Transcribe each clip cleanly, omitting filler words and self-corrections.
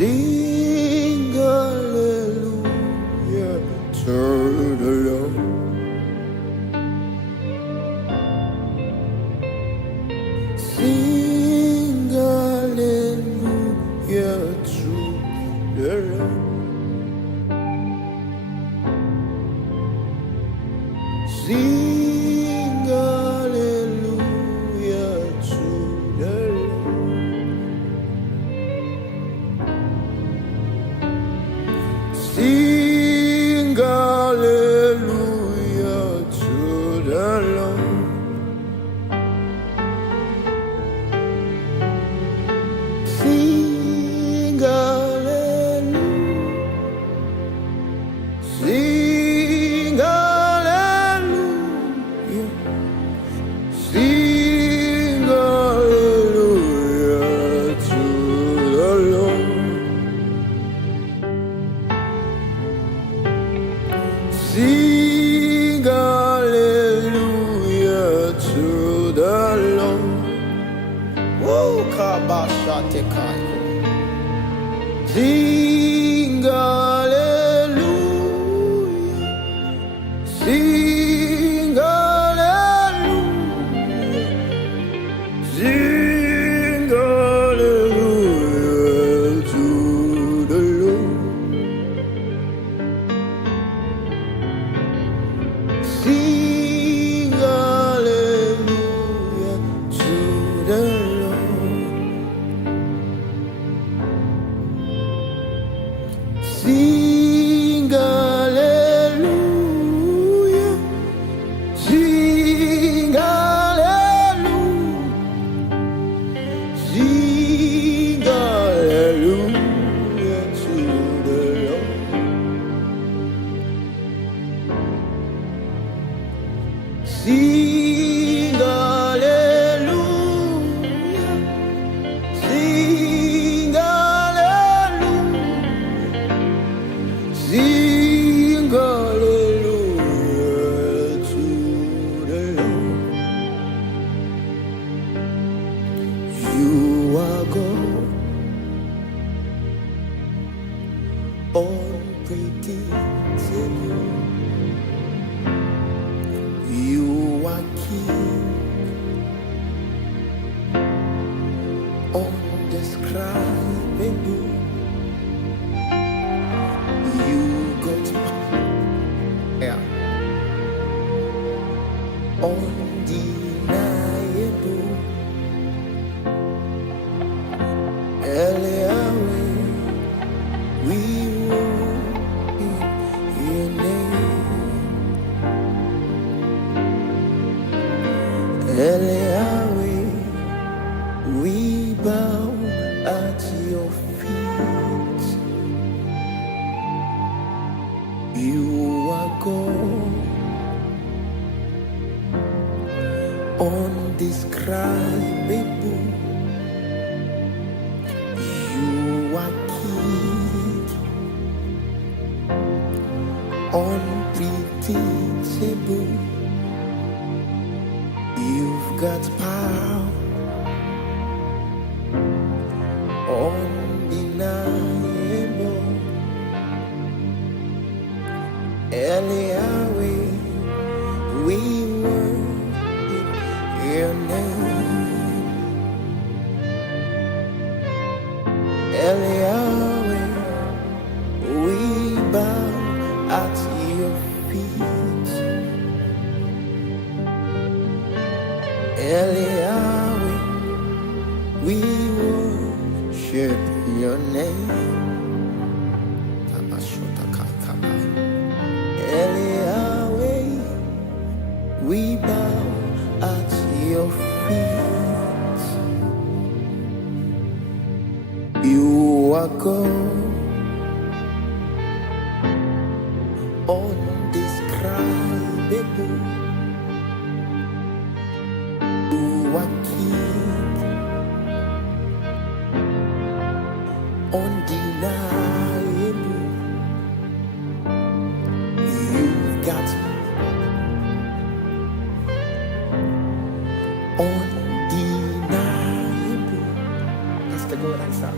Sing hallelujah to the Lord. Sing hallelujah to the Lord. Sing hallelujah to the Lord. Sing hallelujah to the Lord. Sing hallelujah. Sing hallelujah. Sing hallelujah to the Lord. Sing hallelujah to the Lord. Woo, kabashatekai. Sing hallelujah. Sing hallelujah. Sing hallelujah to the Lord. Sing hallelujah to the Lord. Sing hallelujah. Sing hallelujah. Sing hallelujah to the Lord. Sing hallelujah. Sing hallelujah. Sing hallelujah to the Lord. You are God, unpredictable. You are King, undescribable. You got power, undeniable. Eliyahu, we worship your name. Eliyahu, we bow at your feet. You are God, undescribable. You are King, unpredictable. You've got power, undeniable. Eliyahu, we worship your name. Eliyahu, we bow at your feet. Eliyahu, we worship your name. Eliyahu, we bow at your feet. You are God, undescribable. You are King, undeniable. You've got undeniable. That's the good answer.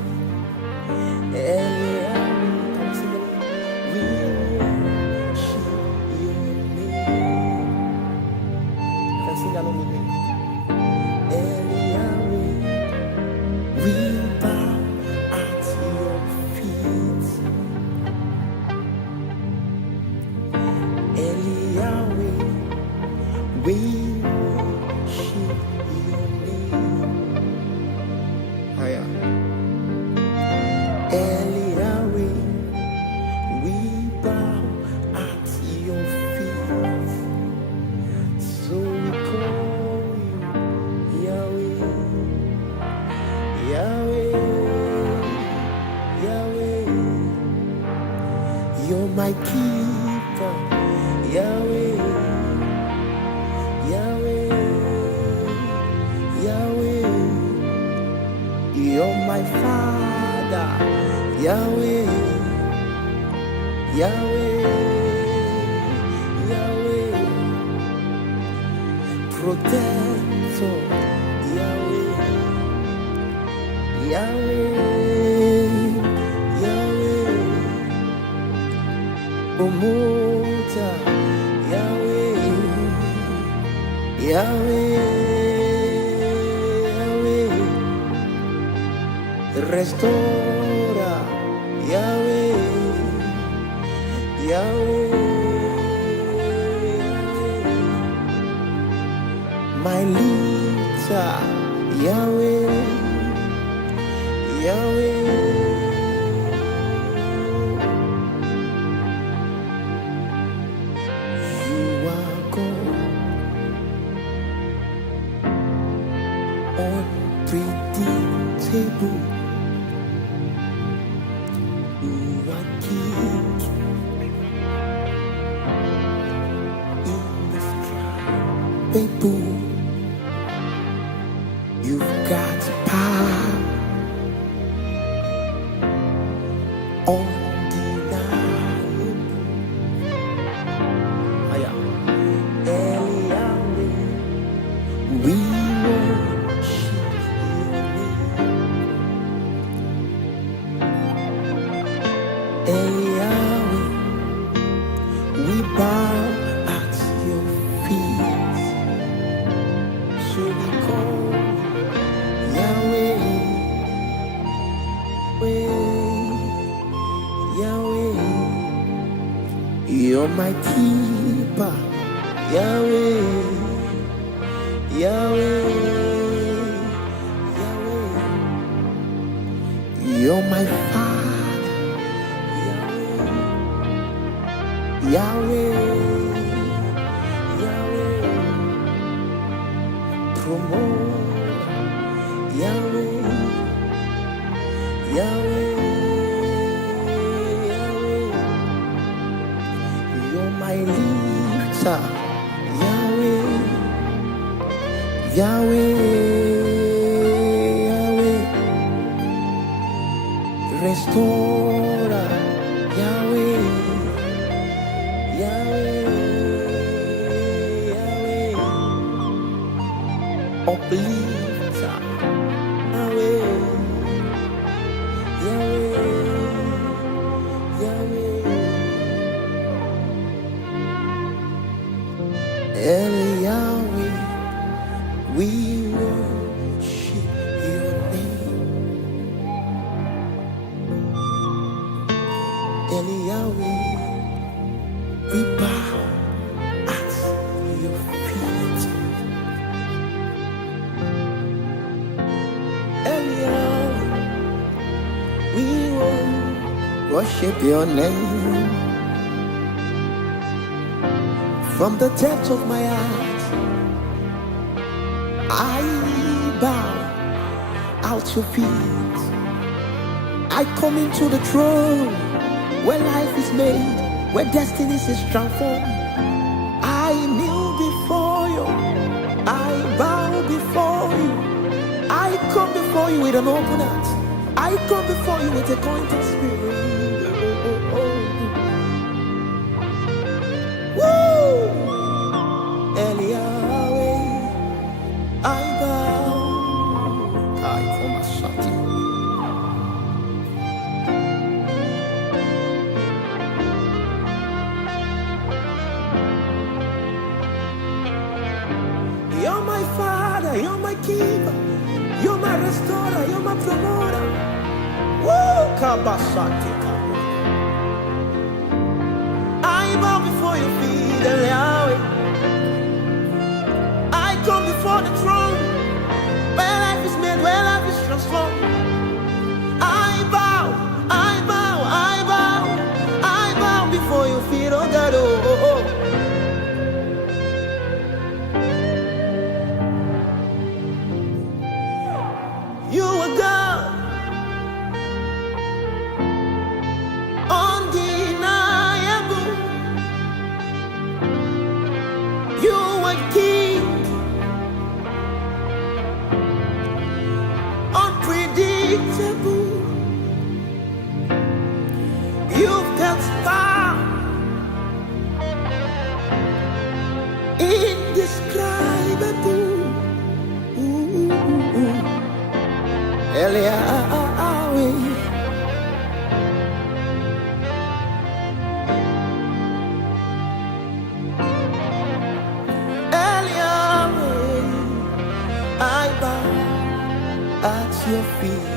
Yahweh, we bow at your feet. So we call you Yahweh, Yahweh, Yahweh. You're my keeper, Yahweh, Yahweh, Yahweh. You're my Father, Yahweh, Yahweh, Yahweh. Protector, Yahweh, Yahweh, Yahweh. Promoter, Yahweh, Yahweh, Yahweh. Restorer, Yahweh, Yahweh, my leader, Yahweh, Yahweh. You are God, unpredictable. You are King, indescribable. You've got power, undeniable. Yahweh, we worship your name. Yahweh, we bow at your feet. So we call Yahweh, Yahweh. You're my keeper, Yahweh, Yahweh, Yahweh. You're my Father, Yahweh, Yahweh. Promote, Yahweh, Yahweh, Yahweh. You're my leader, Yahweh, Yahweh, Yahweh. Restorer, Yahweh, Yahweh, Yahweh. Uplifter, Yahweh, Yahweh, Yahweh. Yahweh, we worship your name. Yahweh, we bow at your feet. Yahweh, we worship your name. From the depths of my heart, I bow at your feet. I come into the throne where life is made, where destinies is transformed. I kneel before you, I bow before you. I come before you with an open heart. I come before you with a contrite spirit. Woo! Yahweh, I bow. I come a shouting. You're my Father, you're my keeper, you're my restorer, you're my promoter. Woo! Kabasati. I bow before your feet, Yahweh. I come before the throne where life is made, where life is transformed. I bow unpredictable. You've got power, indescribable. I bow at your feet,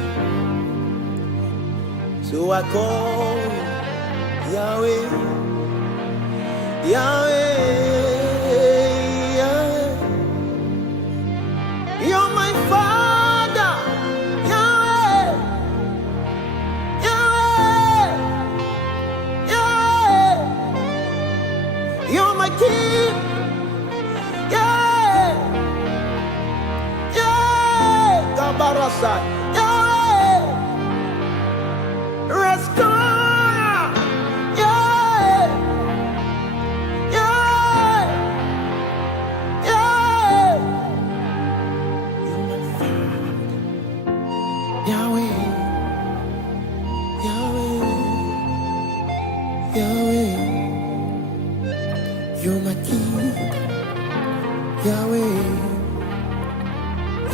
so I call Yahweh, Yahweh, Yahweh. You're my Father, Yahweh, Yahweh, Yahweh. You're my King, Yahweh, Yahweh. Kabarasai, Yahweh, Restorer, Yahweh, Yahweh, Yahweh. You're my Father, Yahweh, Yahweh, Yahweh. You're my King, Yahweh,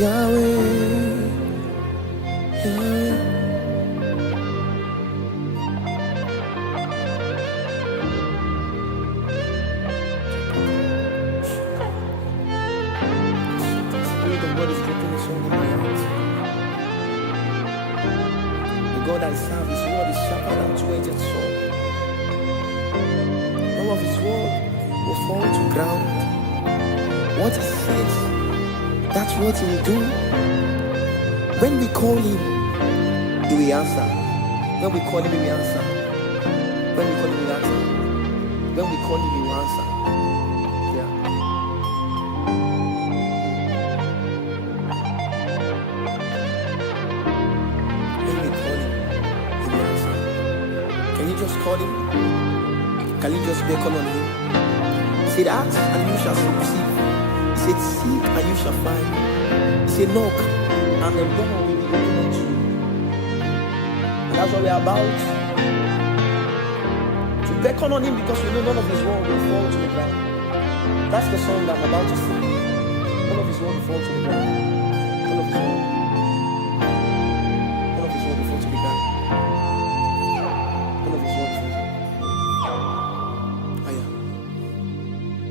Yahweh, Yahweh. Spirit of God is dropping a song in my heart. The God I serve, His word is sharper than two-edged sword. All of His word will fall to ground. What He says, that's what He will do. When we call Him, He will answer. When we call Him, He will answer. When we call Him, He will answer. When we call Him, He will answer. Yeah. When we call Him, He will answer. Can you just call Him? Can you just beckon on Him? He said, ask and you shall receive. He said, seek and you shall find. He said, knock and the door will be opened unto you. And that's what we are about. To beckon on Him, because we know none of His word will fall to the ground. That's the song that I'm about to sing. None of His word will fall to the ground. None of His word. None of His word will fall to the ground. None of His word will fall to the ground.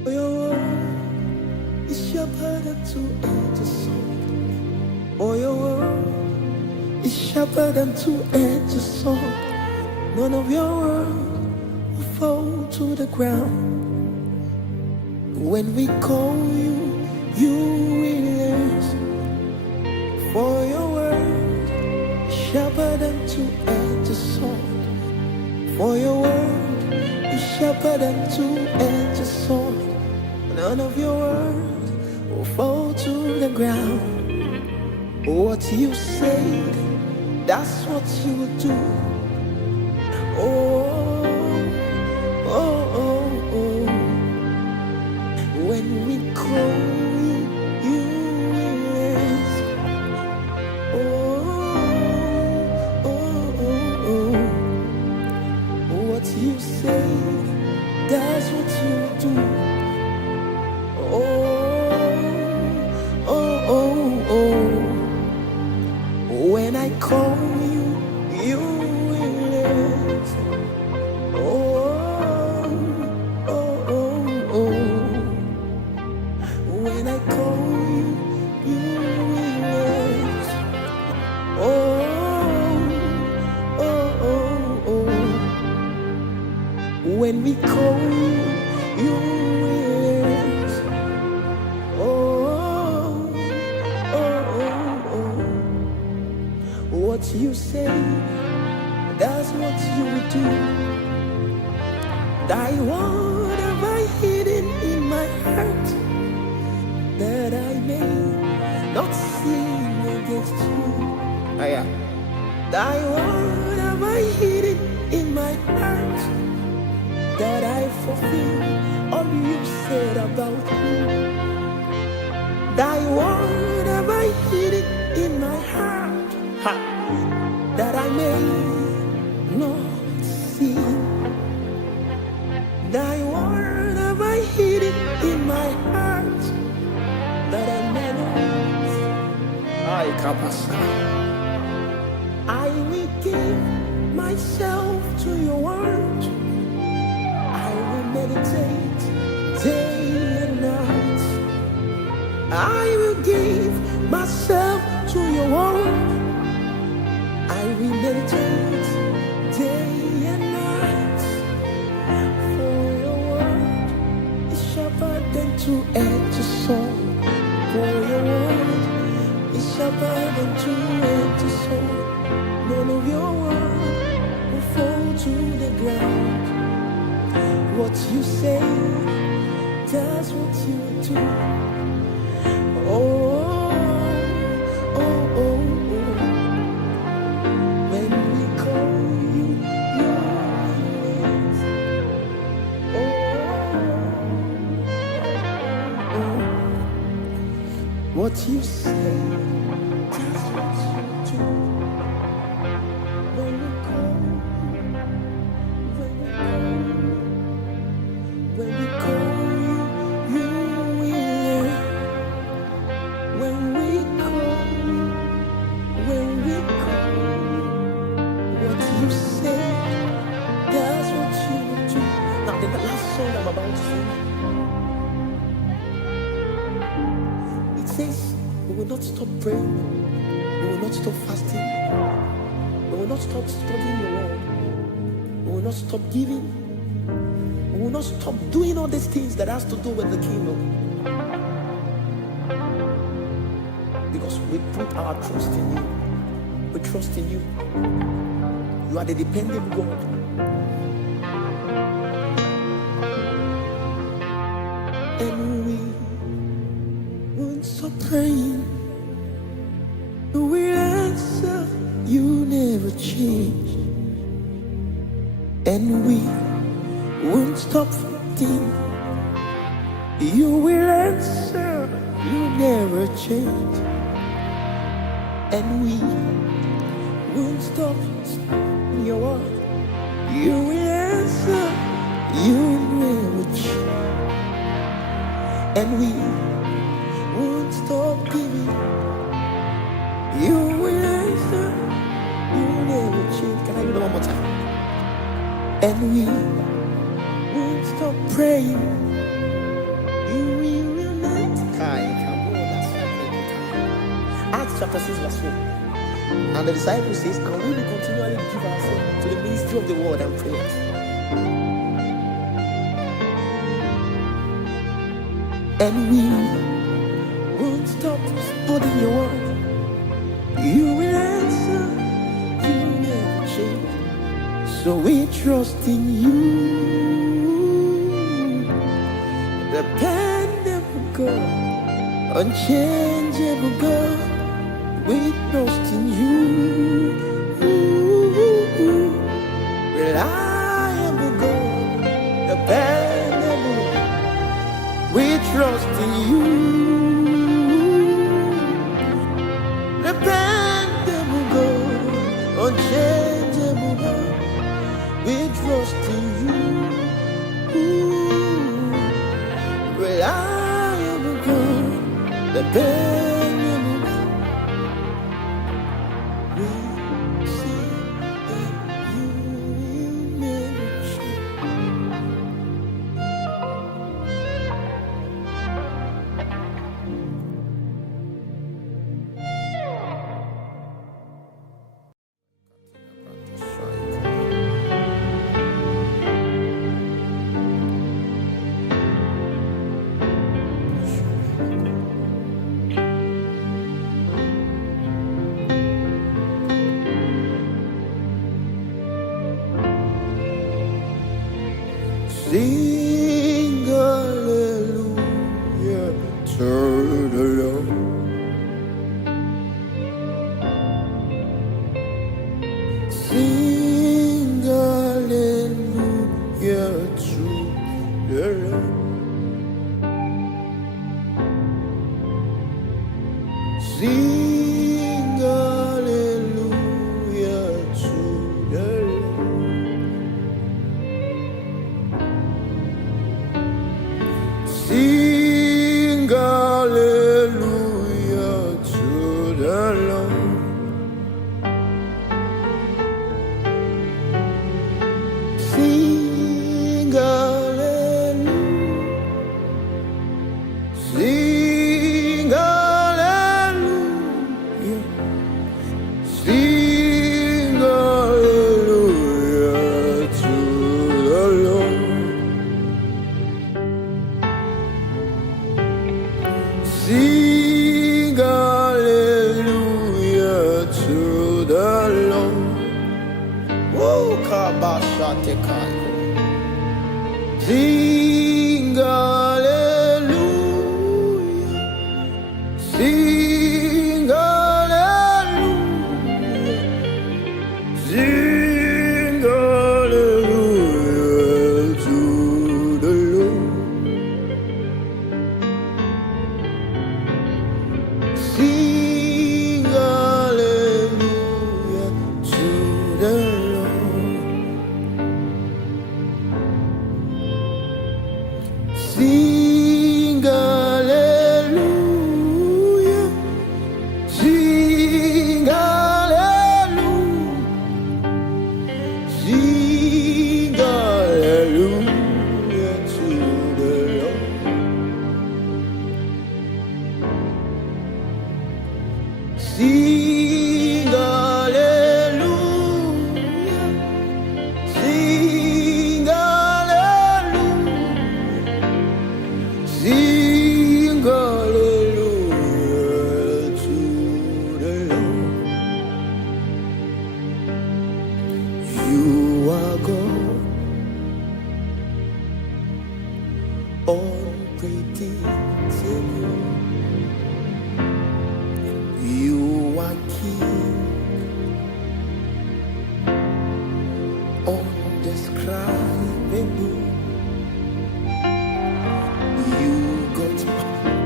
Oh, your word is sharper than two-edged sword. Oh, your word is sharper than two-edged sword. None of your word will fall to the ground. When we call you, you will answer. For your word is sharper than two-edged sword. For your word is sharper than two-edged sword. None of your words will fall to the ground. What you said, that's what you will do. Oh, oh, oh, oh. When we call you, you will answer. Oh, oh, oh, oh. What you said, that's what you will do. Oh, oh, oh, oh. When I call you, you will answer. Oh, oh, oh, oh. When I call you, you will answer. Oh, oh, oh, oh. When we call you, you will answer. Oh, oh, oh, oh. What you say, that's what you will do. Thy word have I hidden in my heart, that I may not sin against you. Oh, yeah. Thy word have I hidden in my heart, that I fulfill all you said about me. Thy word have I hidden in my heart, I will give myself to your word. I will meditate day and night. I will give myself to your word. I will meditate day and night. For your word is sharper than two-edged sword. For your word is sharper than two-edged sword. None of your word will fall to the ground. What you say, that's what you do. Oh, oh, oh, oh. When we call you, you answer. Oh, oh. What you say, that's what you do. When we call you, you will. When we call what you say, that's what you do. Now, the last song I'm about to sing, it says, we will not stop praying, we will not stop fasting, we will not stop studying the word, we will not stop giving, we will not stop doing all these things that has to do with the kingdom. Because we put our trust in you. We trust in you. You are the dependable God. And we won't stop praying. We answer, you never change. And we won't stop fighting. You will answer, you never change. And we won't stop in your word. You will answer, you never change. And we won't stop giving. You will answer, you never change. Can I do that one more time? And we won't stop praying. You will not. Acts chapter 6 verse 4. And the disciple says, and we will continually give ourselves to the ministry of the word and prayers. And we won't stop studying your word. You will answer, you never change. So we trust in you, dependable God, unchangeable God. We trust in you, reliable God, dependable. We trust in you, dependable God, unchangeable God. We trust in you, reliable God, dependable. Sing hallelujah to the Lord. Sing hallelujah to the Lord. Sing hallelujah to the Lord. Sing hallelujah to the Sing hallelujah, sing hallelujah, sing hallelujah to the Lord. You are God, unpredictable. You are King, undescribable. You got power,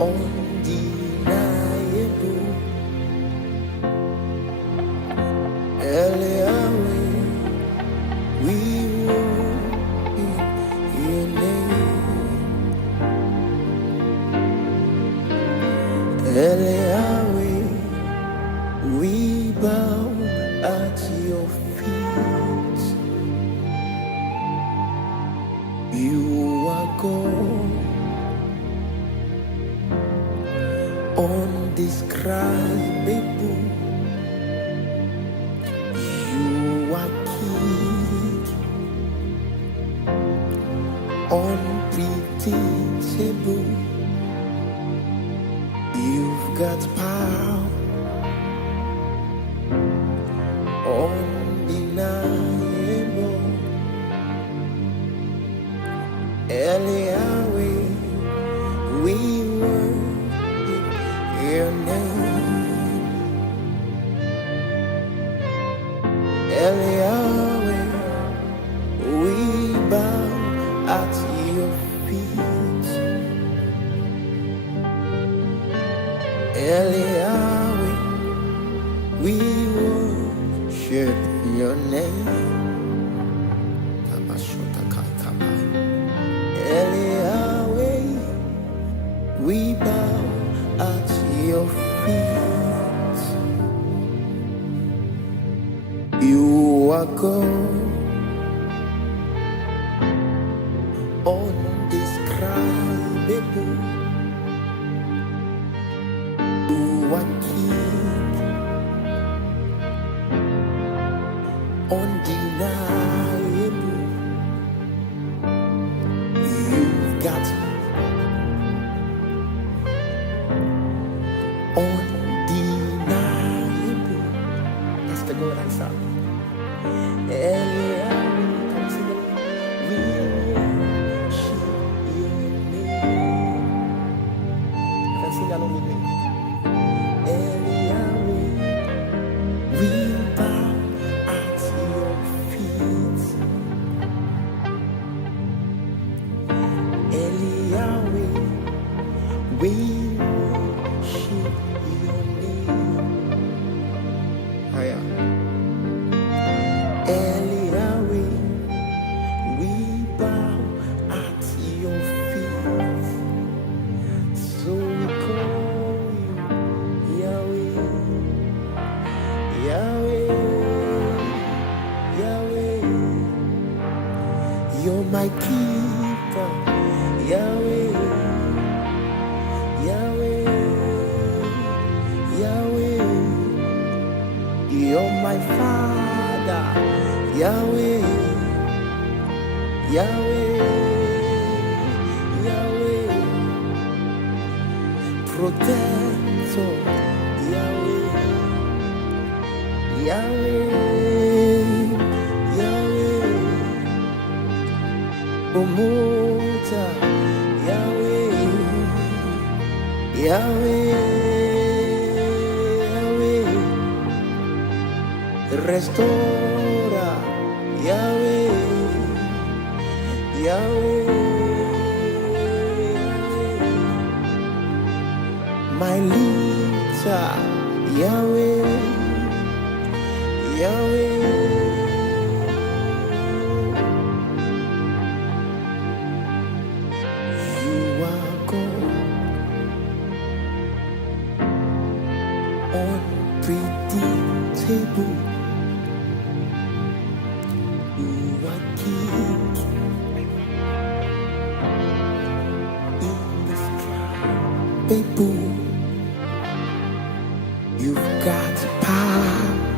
undeniable. Eliyahu, we worship your name. Eliyahu, we bow at your feet. You are God, undescribable. You are King, unpredictable. You've got power, undeniable. Eliyahu, we worship your name. Eliyahu, we bow at your feet. Eliyahu, we worship your name. Eliyahu, we bow at your feet. You are God, undescribable. You are King, undeniable. You've got undeniable. That's the God answer. Eliyahu, come sing it. We worship your name. You can sing along with me. Eliyahu, we bow at your feet. Eliyahu, we worship your name. Higher. Eliyahu, we bow at your feet. So we call you Yahweh, Yahweh, Yahweh. You're my keeper, Yahweh, Yahweh, Yahweh. You're my father, Yahweh, Yahweh, Yahweh. Protector, Yahweh, Yahweh, Yahweh. Promoter, Yahweh, Yahweh, Yahweh. Restorer, Yahweh, Yahweh, Yahweh. My leader, Yahweh, Yahweh. You are God, unpredictable. You are King in the sky. Baby, you've got power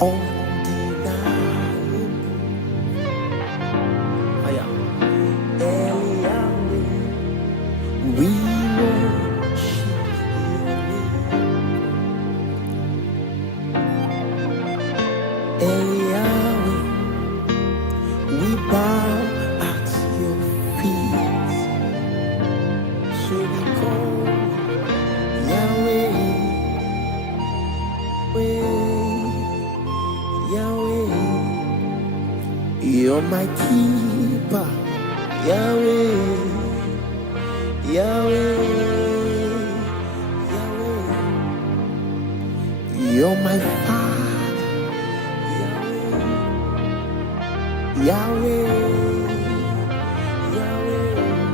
undeniable. We worship your name. We bow at your feet. So we call Yahweh, Yahweh. You're my keeper, Yahweh, Yahweh, Yahweh. You're my Father, Yahweh, Yahweh.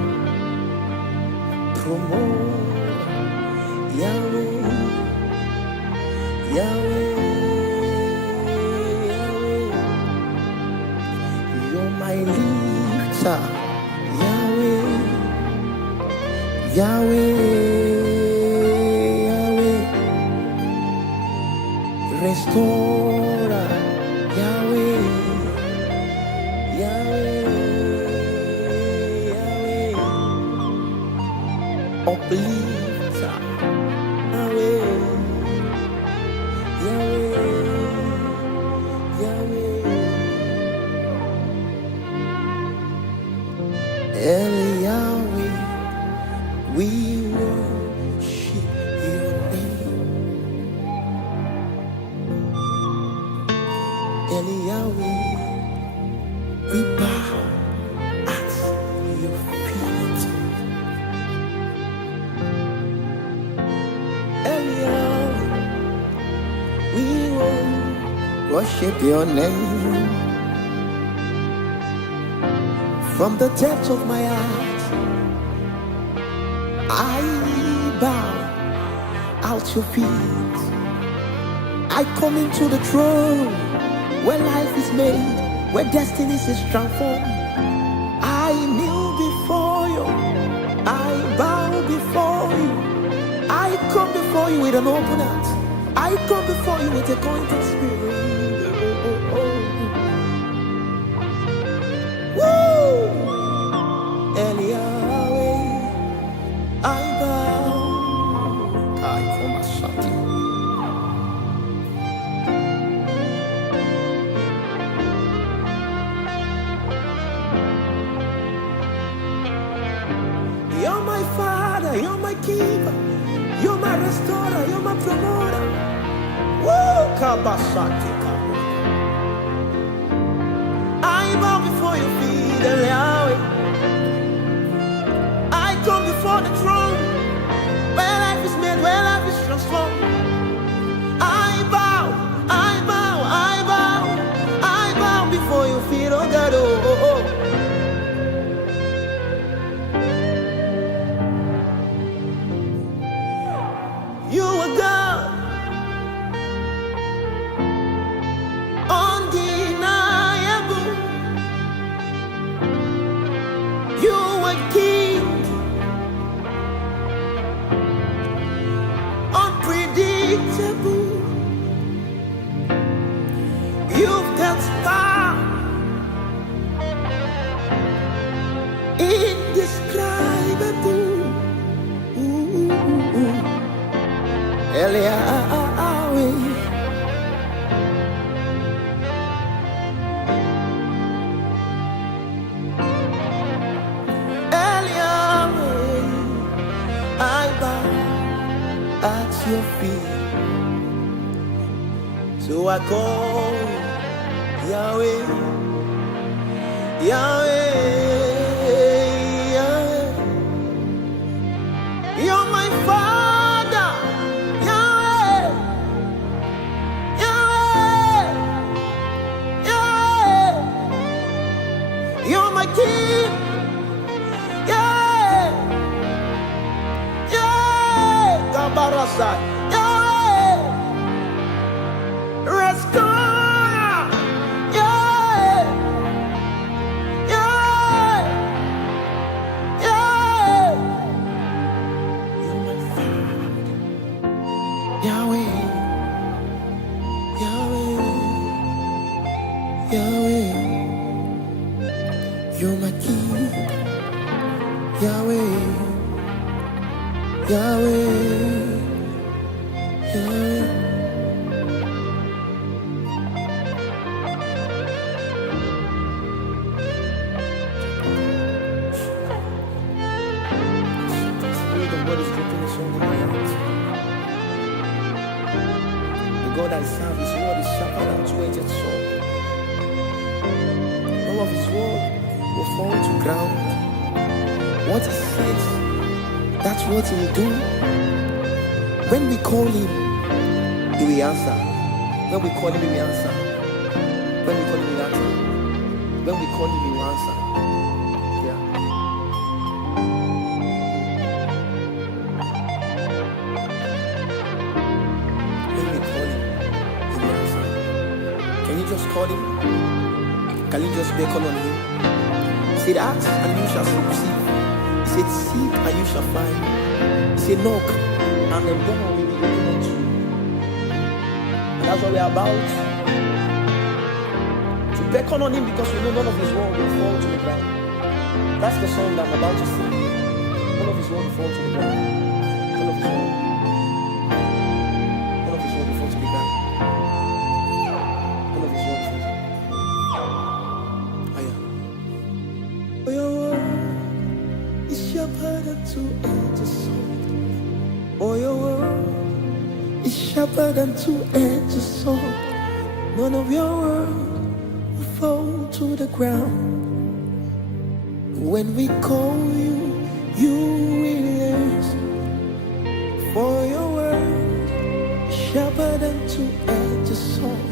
Promote, Yahweh, Yahweh, Yahweh. You're my lifter, Yahweh, Yahweh, Yahweh. Restorer, Yahweh, Yahweh, Yahweh. Uplifter, Yahweh, Yahweh, Yahweh. El Yahweh, we worship your name. El Yahweh, we bow at your feet. El Yahweh, we will worship your name. From the depths of my heart, I bow at your feet. I come into the throne where life is made, where destinies is transformed. I kneel before you, I bow before you. I come before you with an open heart. I come before you with a contrite spirit. Woo! El Yahweh, I bow. I come a shouting. You're my Father, you're my keeper, you're my restorer, you're my promoter. Woo! Kabasati. I bow before your feet, El Yahweh. I come before the throne where life is made, where life is transformed. I bow, I bow, I bow, I bow before your feet, oh God, oh, oh, oh. You are God, undeniable. You are King, unpredictable. You've got power, indescribable. El Yahweh, El Yahweh, I bow at your feet. So I call Yahweh, Yahweh, Yahweh. You're my Father, Yahweh, Yahweh, Yahweh. You're my King, Yahweh, Yahweh. Kabarasa, Yahweh. Restorer, Yahweh, Yahweh, Yahweh. Yahweh, Yahweh, Yahweh. Spirit of God is dropping this song in my heart. The God I serve, His word is sharper than two-edged sword. All of His word will fall to ground. What He says, that's what He will do. When we call Him, He will answer. When we call Him, He will answer. When we call Him, He will answer. When we call Him, He will answer. Yeah. When we call Him, He will answer. Can you just call Him? Can you just beckon on Him? He said, ask and you shall receive. He said, seek and you shall find. He said, knock and the door will be opened unto you. And that's what we are about. To beckon on Him because we know none of His word will fall to the ground. That's the song that I'm about to sing. None of His word will fall to the ground. None of His word. None of His word will fall to the ground. None of His word will fall to the ground. For your word is sharper than two-edged sword. For your word is sharper than two-edged sword. None of your word will fall to the ground. When we call you, you will answer. For your word is sharper than two-edged sword.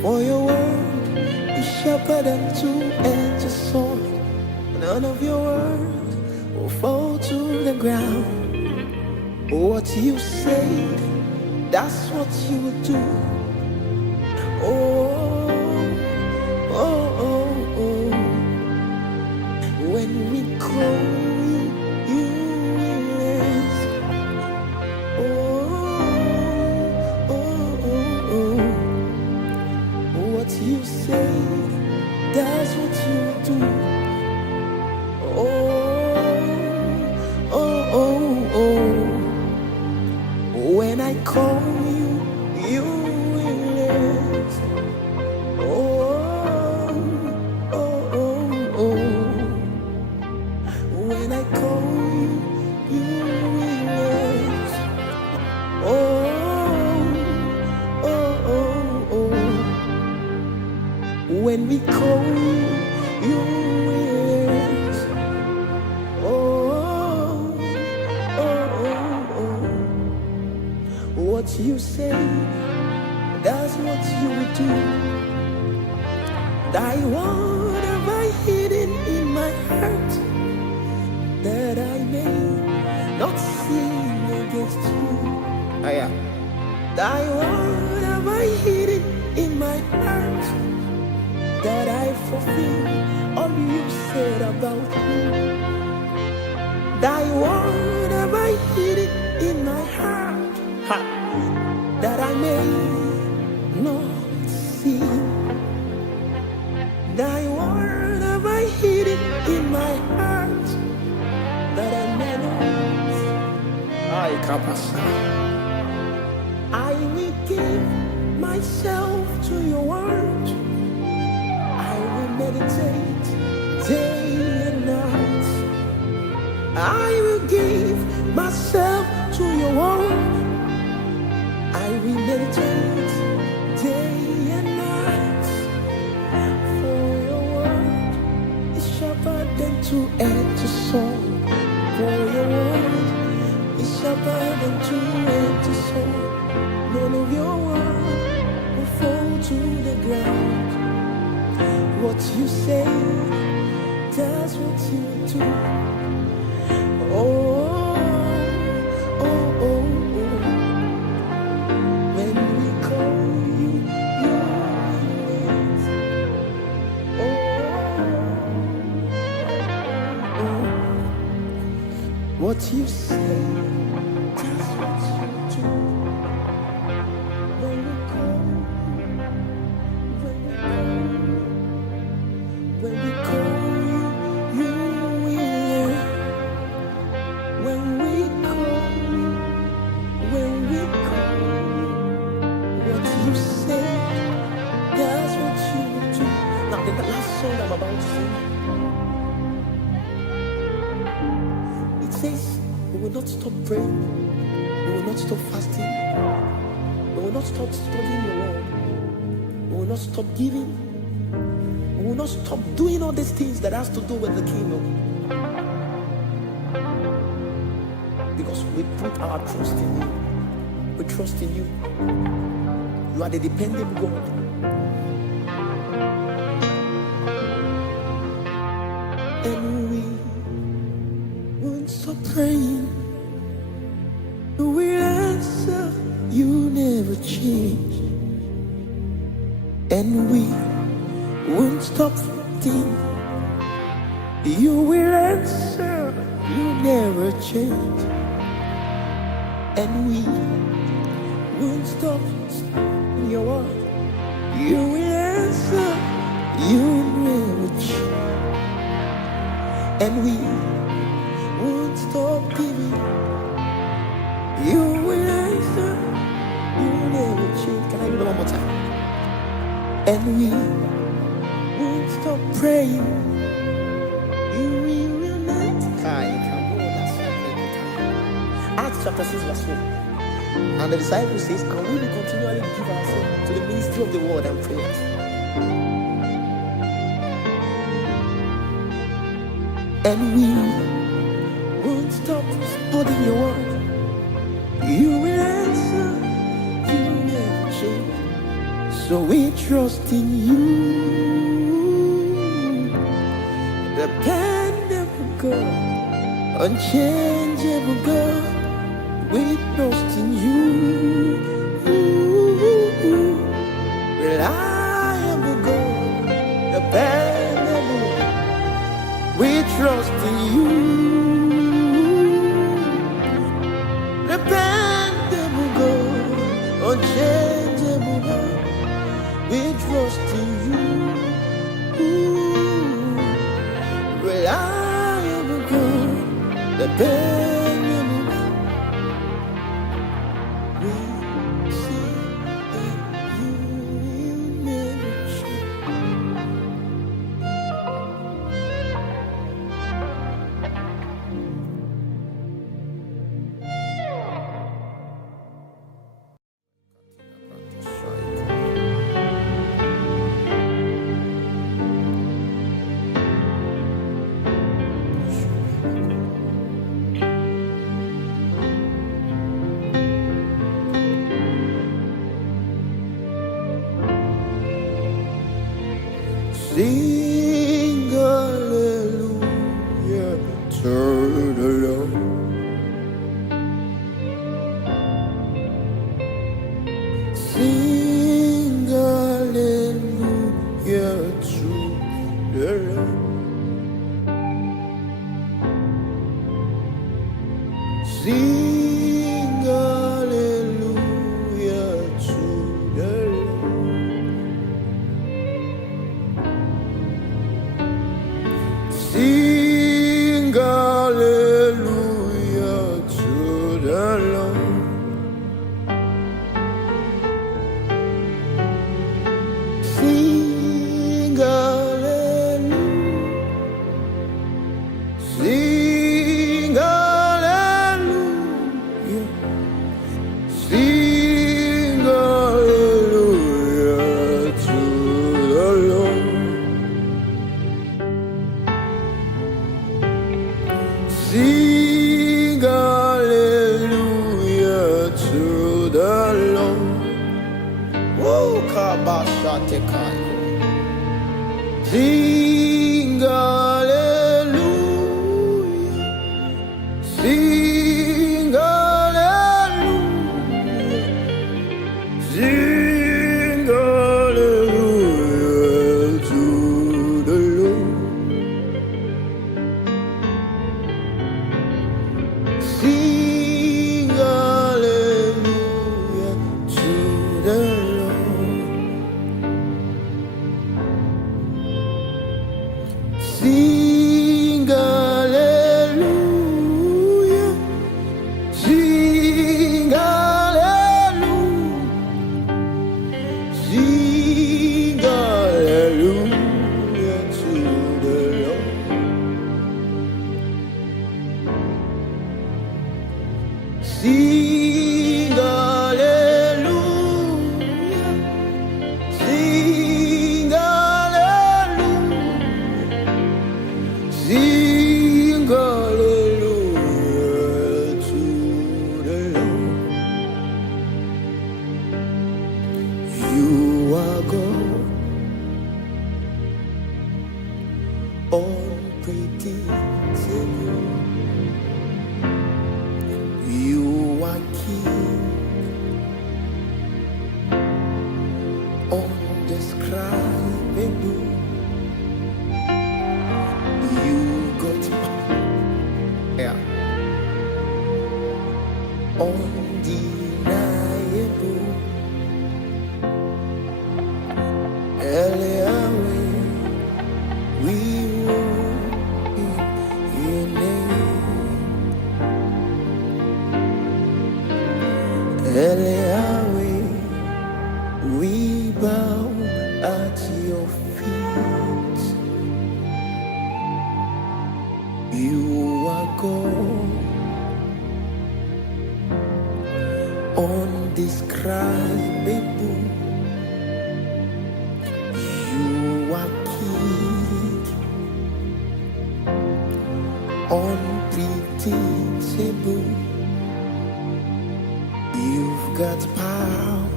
For your word is sharper than two-edged sword. None of your words will fall to the ground. What you said, that's what you will do. Oh, oh, oh, oh. When we call you, you will answer. Oh, oh, oh, oh. What you said, that's what you will do. Oh, oh, oh, oh. When I call you, you will answer. Oh, oh, oh, oh. When I call you, you will answer. Oh, oh, oh, oh. When we call you, you will answer. What you say, that's what you will do. Thy word have I hidden in my heart, that I may not sin against you. Yeah. Thy word have I hidden in my heart, that I fulfill all you said about me. Thy word have I hidden in my heart, that I may not sin. Thy word have I hidden in my heart, that I may not. I will give myself to your word. I will meditate day and night. I will give myself to your word. I will meditate day and night. For your word is sharper than two-edged sword. For your word is sharper than two-edged sword. None of your word will fall to the ground. What you say, that's what you do. Oh, oh, oh, oh. When we call you, you will answer. Oh, oh. What you say, that's what you do. When we call you, when we call you, you will answer. says we will not stop praying, we will not stop fasting, we will not stop studying your word, we will not stop giving, we will not stop doing all these things that has to do with the kingdom. Because we put our trust in you. We trust in you. You are the dependable God. And we won't stop praying. You will answer. You never change. And we won't stop fighting. You will answer. You never change. And we won't stop in your word. You will answer. You never change. And we won't stop giving. You will answer. You never change. Can I do that one more time? And we won't stop praying. You will not. Acts chapter 6 verse 4. And the disciple says, and we will continually give ourselves to the ministry of the word and prayers. And we won't stop studying your word. You will answer, you never change. So we trust in you, dependable God, unchangeable God. We trust in you, reliable God, dependable. We trust in you, dependable God, unchangeable God. We trust in you, reliable God, dependable God. We see that you will never change. Sing hallelujah to the Lord. Sing hallelujah to the Lord. Sing hallelujah to the Lord. Sing hallelujah to the Lord. Sing hallelujah. Sing hallelujah. Sing hallelujah to the Lord. Sing hallelujah to the Lord. Oh, kabashatekai. Sing hallelujah. Sing hallelujah. Sing hallelujah to the Lord. Sing hallelujah to the Lord. Sing hallelujah, sing hallelujah, sing hallelujah to the Lord. You are God, unpredictable. You are King, undescribable. You got power, undeniable. Eliyahu, we worship your name. Eliyahu, we bow at your feet. You are God, undescribable. You are King, unpredictable. You've got power,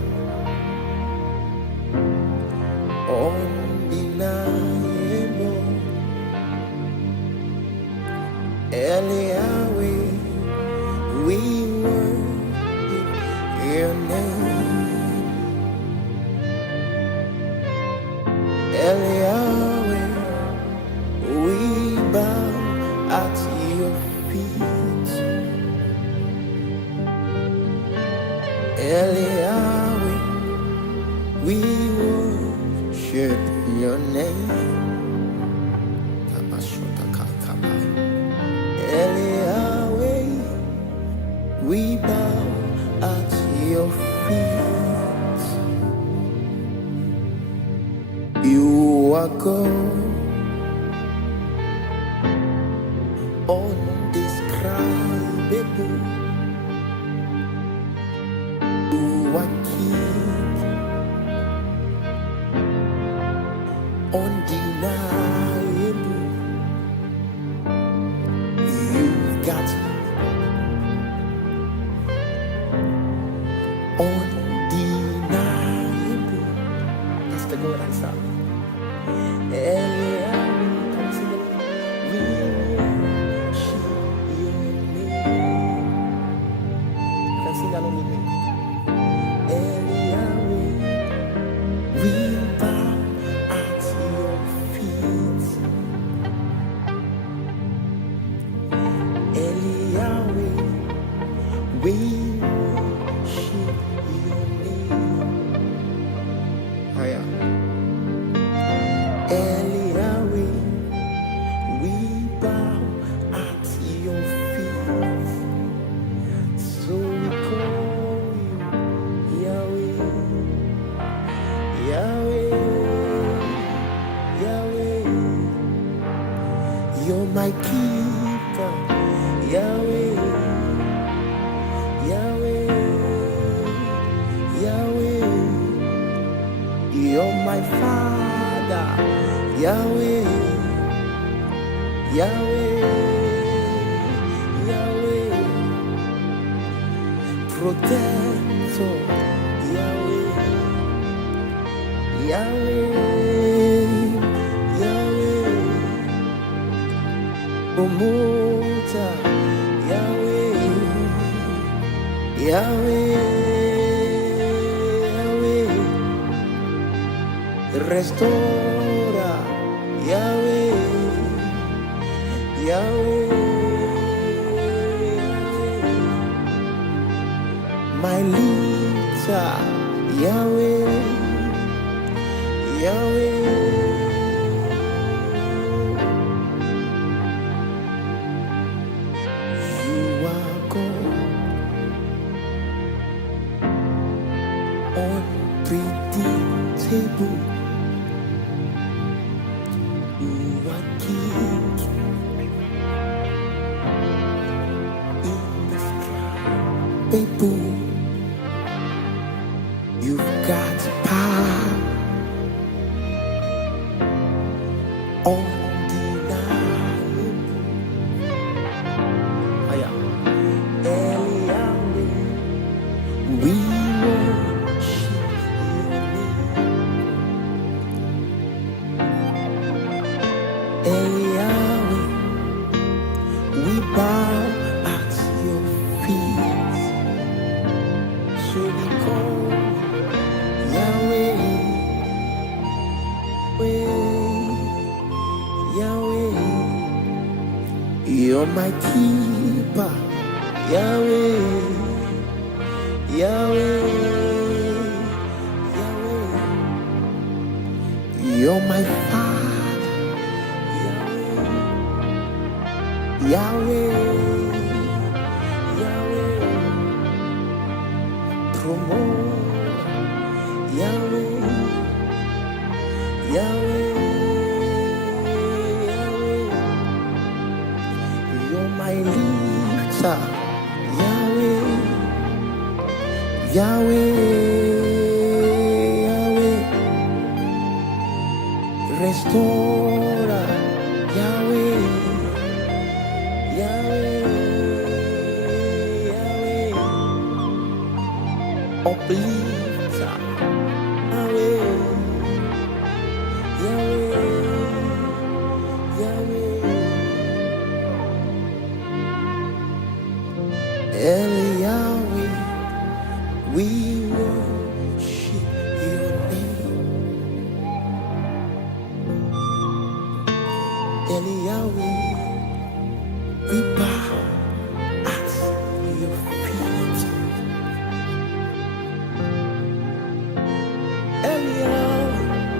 undeniable. Eliyahu, we worship your name. Eliyahu, we bow at your feet. Eliyahu, we worship your name. Eliyahu, we bow at your feet. You are God, undescribable. You are King, undeniable. You've got undeniable. That's the good answer. Eliyahu, come sing it. We worship your name. You can sing along with me. Eliyahu, we bow at your feet. Eliyahu, we worship your name. Higher. Eliyahu, we bow at your feet. So we call you Yahweh, Yahweh, Yahweh. You're my keeper, Yahweh, Yahweh, Yahweh. You're my Father, Yahweh, Yahweh, Yahweh. Protector, Yahweh, Yahweh, Yahweh. Promoter, Yahweh, Yahweh, Yahweh. Restorer, Yahweh, Yahweh, Yahweh. My leader, Yahweh, Yahweh. You are God, unpredictable. You are King in the sky. People, you've got power undeniable. We worship your name. We bow at your feet. So we call Yahweh, Yahweh. You're my keeper, Yahweh, Yahweh, Yahweh. You're my Father, Yahweh, Yahweh, Yahweh. Promote, Yahweh, Yahweh, Yahweh. You're my lifter, Yahweh, Yahweh, Yahweh. Restorer, Yahweh, Yahweh, Yahweh. Uplifter, Yahweh, Yahweh, Yahweh. El Yahweh, we worship your name. El Yahweh, we bow at your feet. El Yahweh,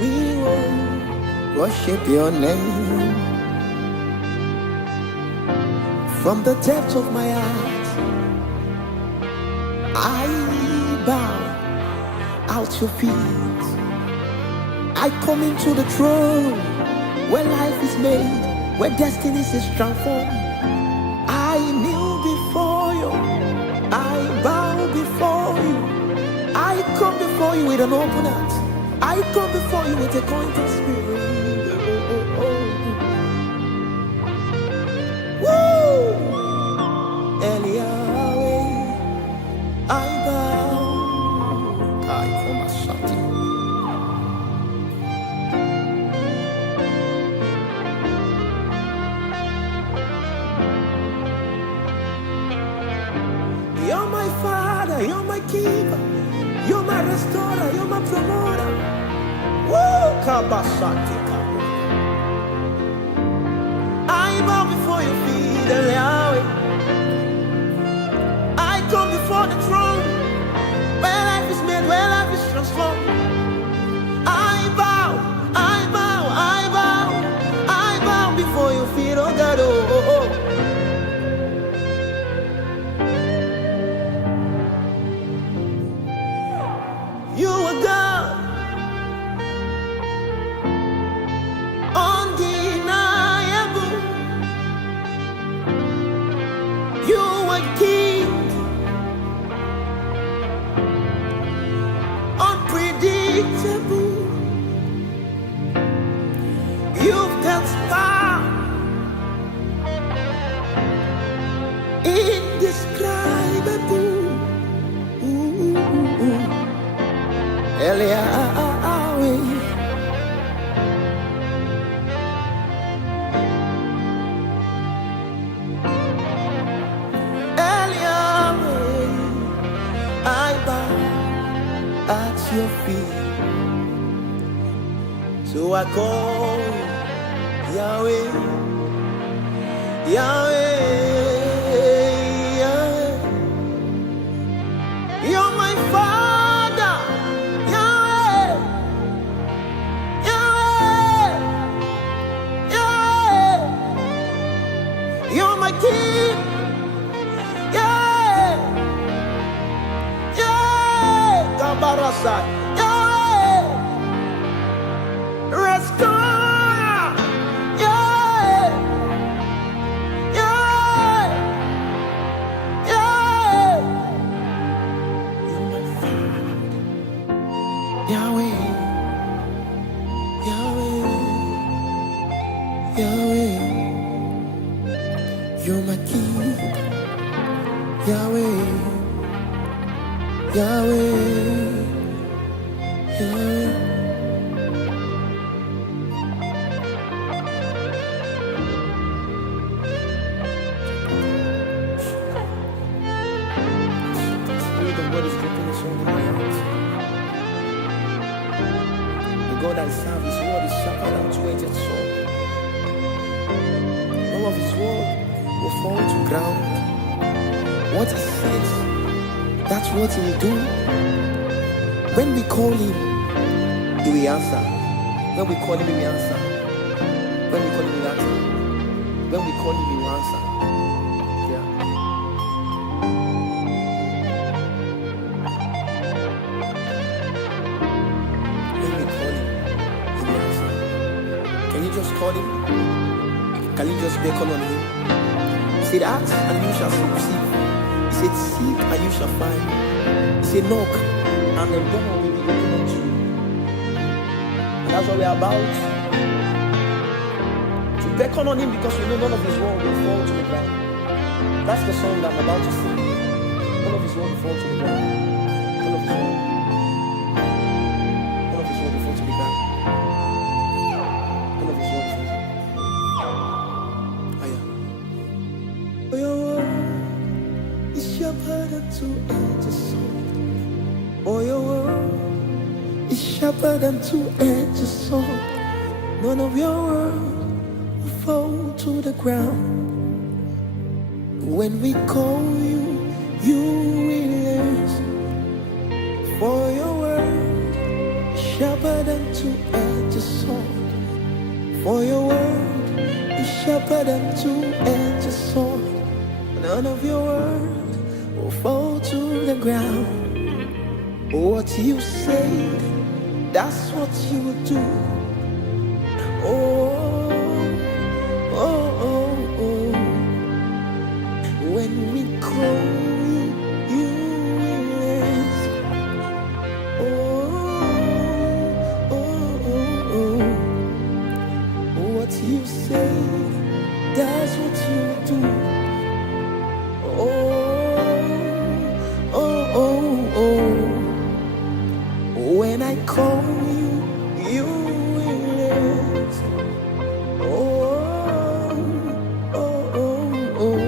we will worship your name. From the depths of my heart, I bow at your feet. I come into the throne where life is made, where destinies is transformed. I kneel before you, I bow before you. I come before you with an open heart. I come before you with a contrite spirit. Woo! El Yahweh, I bow. I come a shouting. You're my Father, you're my keeper, you're my restorer, you're my promoter. Woo! Kabasati. I bow before your feet, El Yahweh. I come before the throne where life is made, where life is transformed. I bow, I bow, I bow, I bow before your feet, oh God, oh, oh, oh. You are God, undeniable. You are King, unpredictable. You've got power, indescribable. El Yahweh, El Yahweh, I bow at your feet. So I call Yahweh, Yahweh, Yahweh. You're my Father, Yahweh, Yahweh, Yahweh. You're my King, Yahweh, Yahweh. Kabarasa, Yahweh. Restorer, Yahweh, Yahweh, Yahweh. You're my king, Yahweh, Yahweh, Yahweh. Spirit of God is dropping this song in my heart. The God I serve, His word is sharper than two-edged sword. All of His word will fall to ground. What He says, that's what He will do. When we call Him, He will answer. When we call Him, He will answer. When we call Him, He will answer. When we call Him, He will answer. Yeah. When we call Him, He will answer. Can you just call Him? Can you just beckon on Him? He said, ask and you shall receive. He said, seek and you shall find. He said, knock and the door will be opened unto you. And that's what we are about. To beckon on Him because we know none of His word will fall to the ground. That's the song that I'm about to sing. None of His word will fall to the ground. None of His word. None of His word will fall to the ground. None of His word will fall to the ground. For your word is sharper than two-edged sword. For your word is sharper than two-edged sword. None of your word will fall to the ground. When we call you, you will answer. For your word is sharper than two-edged sword. For your word is sharper than two-edged sword. None of your word will fall to the ground. What you said, that's what you will do. Oh, oh, oh, oh. When we call you, you will answer. Oh, oh, oh, oh. What you say, that's what you will do. Oh, oh, oh, oh. When I call you, you will answer. Oh, oh, oh, oh.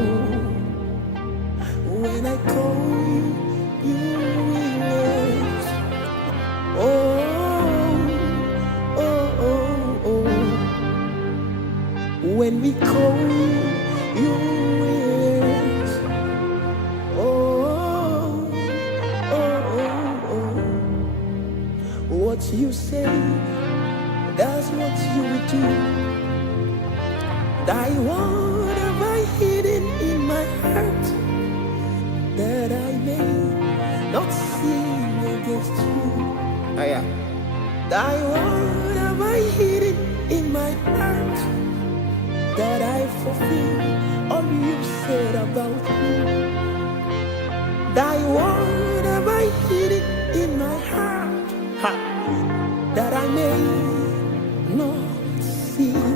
When I call you, you will answer. Oh, oh, oh, oh. When we call you, you will answer. Oh, oh, oh, oh. What you say, that's what you will do. Thy word have I hidden in my heart, that I may not sin against you. Yeah. Thy word have I hidden in my heart, that I fulfill all you said about me. Thy word have I hidden in my heart, that I may not sin.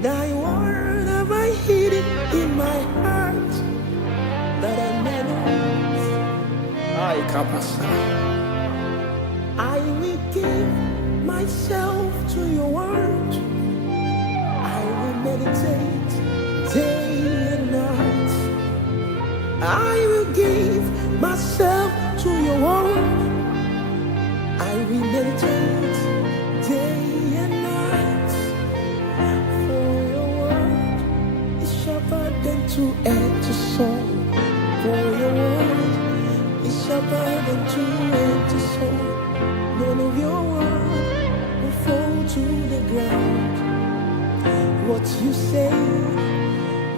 Thy word have I hidden in my heart, that I may not. I will give myself to your word. I will meditate day and night. I will give myself to your word. I will meditate day and night. For your word is sharper than two-edged sword. For your word is sharper than two-edged sword. None of your word will fall to the ground. What you say,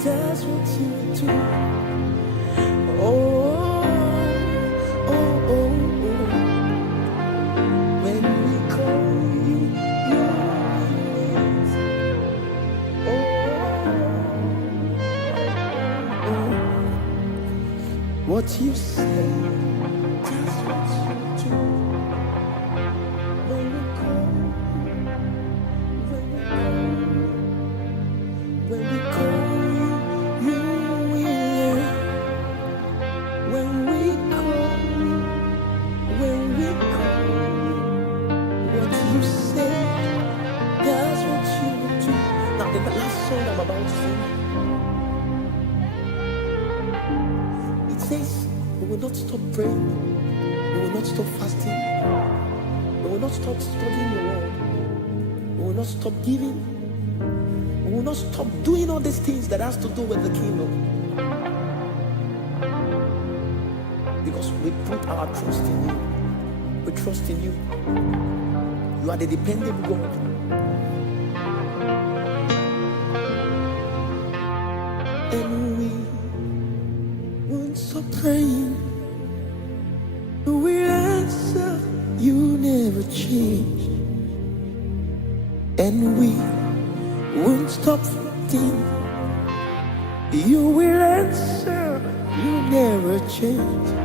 that's what you will do. Oh, oh, oh, oh. When we call you, you will answer. Oh, oh. What you say, that's what you do. When we call you, when we call you, when we call you. says we will not stop praying, we will not stop fasting, we will not stop studying your word, we will not stop giving, we will not stop doing all these things that has to do with the kingdom. Because we put our trust in you. We trust in you. You are the dependent God. And we won't stop praying. We answer, you never change. And we won't stop fighting. You will answer, you never change.